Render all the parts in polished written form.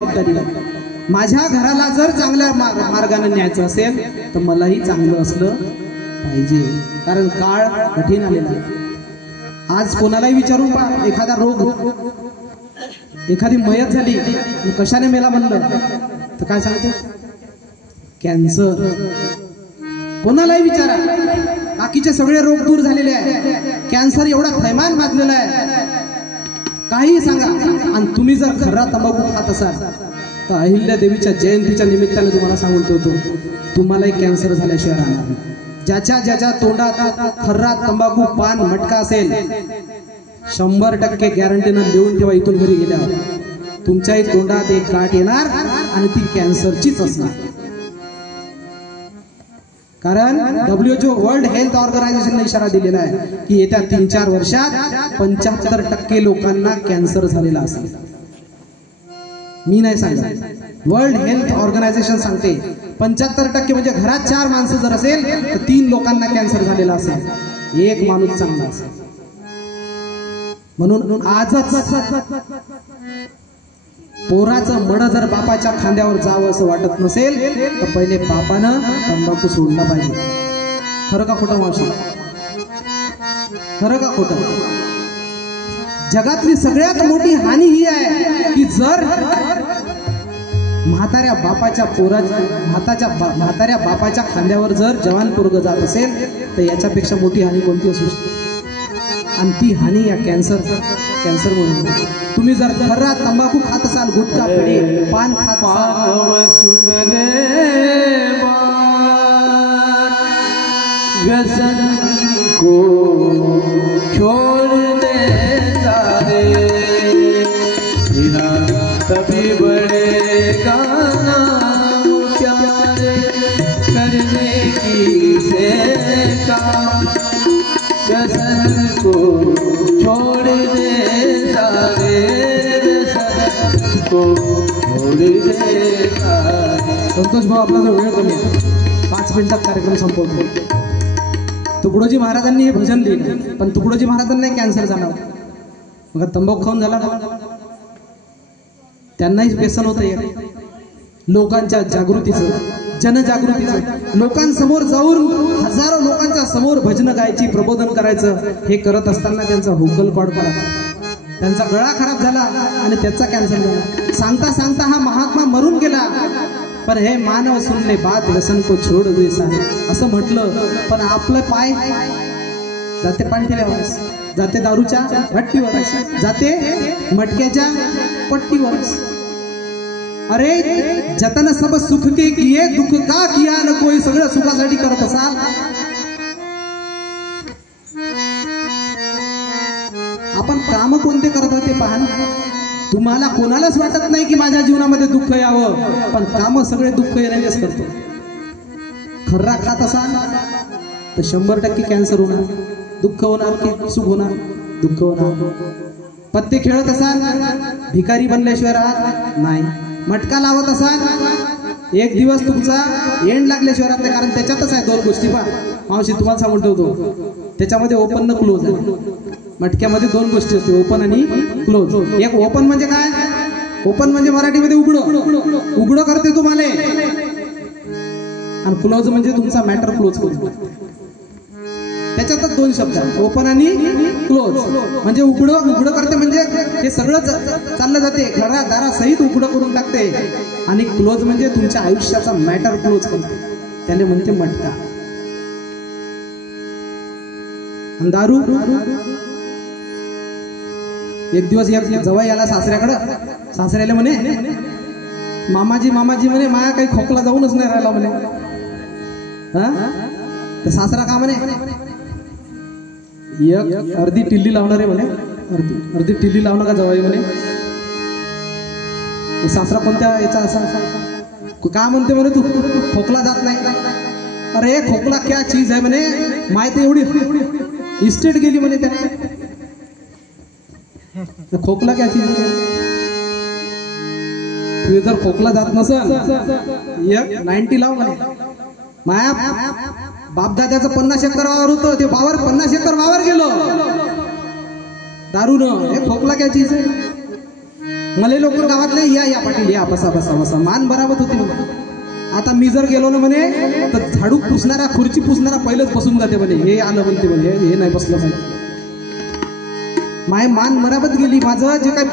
जबाबदारी आहे. माझ्या घराला जर चांगल्या मार्गाने न्यायचं असेल तर मलाही चांगलं असलं पाहिजे, कारण काळ कठीण आलेला आहे. आज कोणालाही विचारून पहा, एखादा रोग, एखादी मयत झाली, कशाने मेला म्हणलं तर काय सांगतो? कॅन्सर. कोणालाही विचारा, बाकीचे सगळे रोग दूर झालेले आहे, कॅन्सर एवढा थैमान माजलेला आहे. काही सांगा, आणि तुम्ही जर खरा तंबाखू खात असाल तर अहिल्या देवीच्या जयंतीच्या निमित्ताने तुम्हाला सांगून ठेवतो, तुम्हालाही कॅन्सर झाल्याशिवाय राहणार नाही. ज्याच्या ज्याच्या तोंडात खर्रा तंबाखू पान मटका असेल, 100% गॅरंटीनं लिहून ठेवा, इथून घरी गेल्यावर तुमच्याही तोंडात एक गाठ येणार आणि ती कॅन्सरचीच असणार. कारण WHO वर्ल्ड हेल्थ ऑर्गनायझेशनने इशारा दिलेला आहे की येत्या 3-4 वर्षात 75% लोकांना कॅन्सर झालेला असेल. मी नाही सांगत, वर्ल्ड हेल्थ ऑर्गनायझेशन सांगते 75% म्हणजे घरात 4 माणसं जर असेल तर 3 लोकांना कॅन्सर झालेला असेल, 1 माणूस चांगला असेल. म्हणून आजच पोराचं मड जर बापाच्या खांद्यावर जावं असं वाटत नसेल तर पहिले बापानं तंबाखू सोडला पाहिजे. खरं का खोटं मावशी? खरं का खोटं? जगातली सगळ्यात मोठी हानी ही आहे की जर म्हाताऱ्या बापाच्या खांद्यावर जर जवान पोरग जात असेल तर याच्यापेक्षा मोठी हानी कोणती असू शकते? आणि ती हानी या कॅन्सरमुळे. तुम्ही जर खर्रा तंबाखू खात असाल, गुटखा पेढे पान खात व्यसन को छोड़ देता रे, तभी बढ़ेगा नाम प्यारे करने की से काम. व्यसन को छोड़ देता रे, व्यसन को छोड़ देता. संतोष भाऊ, आपला जो वेळ कमी आहे, 5 मिनिटात कार्यक्रम संपवतो. तुकडोजी महाराजांनी हे भजन लिहिलं, पण तुकडोजी महाराजांना कॅन्सर झाला, मग तंबाखू खाऊन झाला का? त्यांनाही व्यसन होतं. लोकांच्या जागृतीचं, जनजागृतीचं, लोकांसमोर जाऊन हजारो लोकांच्या समोर भजन गायची, प्रबोधन करायचं, हे करत असताना त्यांचा व्होकल कॉर्ड पडला, त्यांचा गळा खराब झाला आणि त्याचा कॅन्सर झाला. सांगता सांगता हा महात्मा मरून गेला. पण हे मानव सुनले बात व्यसन को छोड़ दे असं म्हटलं, पण आपलं पाय जाते पाणठेल्यावर, जाते दारूच्या भट्टीवर, जाते मटक्याच्या पट्टीवर. अरे जतन सब सुख के किए दुःख का किया न कोई. सगळं सुखासाठी करत असाल, आपण काम कोणते करत होते पहा ना. तुम्हाला कोणालाच वाटत नाही की माझ्या जीवनामध्ये दुःख यावं, पण काम सगळे दुःख येण्याचेच करतो. खर्रा खात असाल तर 100% कॅन्सर होणार. दुःख होणार की सुख होणार? दुःख होणार. पत्ते खेळत असाल, भिकारी बनल्याशिवाय राहत नाही. मटका लावत असाल, एक दिवस तुमचा एंड लागल्याशिवाय राहत नाही, कारण त्याच्यातच आहे 2 गोष्टी. पहा मावशी, तुम्हाला सांगून ठेवतो, त्याच्यामध्ये ओपन न क्लोज आहे. मटक्यामध्ये 2 गोष्टी असते, ओपन आणि क्लोज. एक ओपन म्हणजे काय? ओपन म्हणजे मराठीमध्ये उघडं करते तुम्हाला, आणि क्लोज म्हणजे तुमचा मॅटर क्लोज करतो. त्याच्यातच 2 शब्द आहेत, ओपन आणि क्लोज. म्हणजे उघडं करते म्हणजे हे सगळं चाललं जाते, घरा दारा सहित उघडं करून टाकते. आणि क्लोज म्हणजे तुमच्या आयुष्याचा मॅटर क्लोज करते, त्याने म्हणते मटका. आणि दारू, एक दिवस जवळ आला सासऱ्याकडं, सासऱ्याला म्हणे मामाजी म्हणे माया काही खोकला जाऊनच नाही राहिला म्हणे. तर सासरा का म्हणे, एक अर्धी टिल्ली लावणार आहे म्हणे, अर्धी टिल्ली लावणार का जवाई म्हणे. सासरा कोणत्या याचा असा का म्हणते म्हणे, तू खोकला जात नाही. अरे खोकला क्या चीज आहे म्हणे, माहिती एवढी इस्टेट गेली म्हणे त्याने. खोकला क्या चीज आहे? तू जर खोकला जात नसेल, एक 90 लाव म्हणे. माया बापदाद्याचं 50 एकर वावर होतं, ते वावर 50 एकर वावर गेलो दारू न. हे खोकला क्या चीज आहे? मला लोक गावातले या पाटील या बसा बसा बसा मान बराबर होती म्हणे. आता मी जर गेलो ना म्हणे तर झाडू पुसणारा खुर्ची पुसणारा पहिलेच बसून जाते म्हणे. हे आलं म्हणते म्हणे हे नाही बसलं पाहिजे. माय मान मराबत गेली. माझं जे काही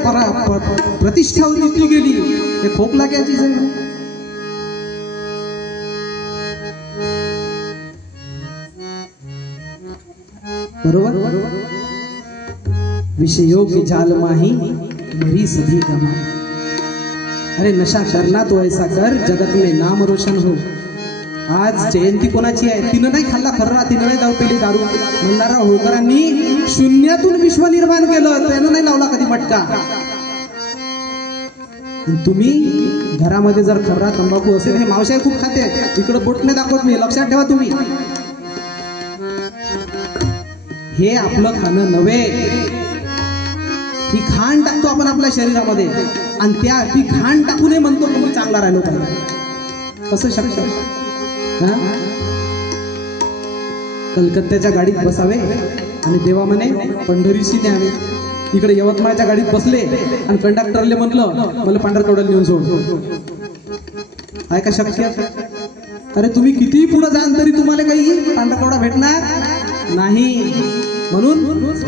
प्रतिष्ठा होती ती गेली. हे खोकला घ्यायची बरोबर. विषयों के जाल माही मरी सभी गमा. अरे नशा करना तो ऐसा कर जगत में नाम रोशन हो. आज जयंती कोणाची आहे? तिनं नाही खाल्ला खर्रा, तिनं नाही दारू पेली दारू. म्हणणारा होळकरांनी शून्यातून विश्व निर्माण केलं, त्यानं नाही लावला कधी मटका. तुम्ही घरामध्ये जर खर्रा तंबाखू असेल, हे मावशाही खूप खाते, इकडे बोट नाही दाखवत मी, लक्षात ठेवा तुम्ही. हे आपलं खाणं नव्हे. ही खाण टाकतो आपण आपल्या शरीरामध्ये आणि ती खाण टाकूनही म्हणतो तुम्ही चांगला राहिलो पाहिजे. कसं शक्य? कलकत्त्याच्या गाडीत बसावे आणि देवा म्हणे पंढरीशी न्यावे. इकडे यवतमाळच्या गाडीत बसले आणि कंडक्टरले म्हटलं मला पंढरकवड्याला नेऊन सोड. आहे का शक्य? अरे तुम्ही कितीही पुढे जाल तरी तुम्हाला काही पंढरकवडा भेटणार नाही. म्हणून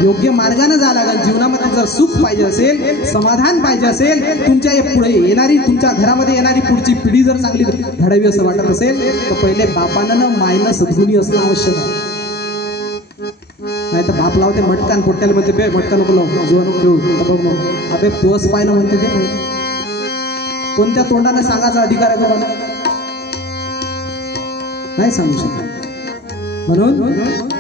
योग्य मार्गाने जावं लागेल. जीवनामध्ये जर सुख पाहिजे असेल, समाधान पाहिजे असेल, तुमच्या पुढे येणारी, तुमच्या घरामध्ये येणारी पुढची पिढी जर चांगली घडावी असं वाटत असेल तर पहिले बापानं मायनं सद्गुणी असणं आवश्यक आहे. नाही तर बाप लावते मटकान पोट्याला म्हणते बे मटका नको लावू, जो नको खेळू, अबे पोस पाय ना म्हणते ते. कोणत्या तोंडाने सांगायचा अधिकार आहे तुम्हाला? नाही सांगू शकत. म्हणून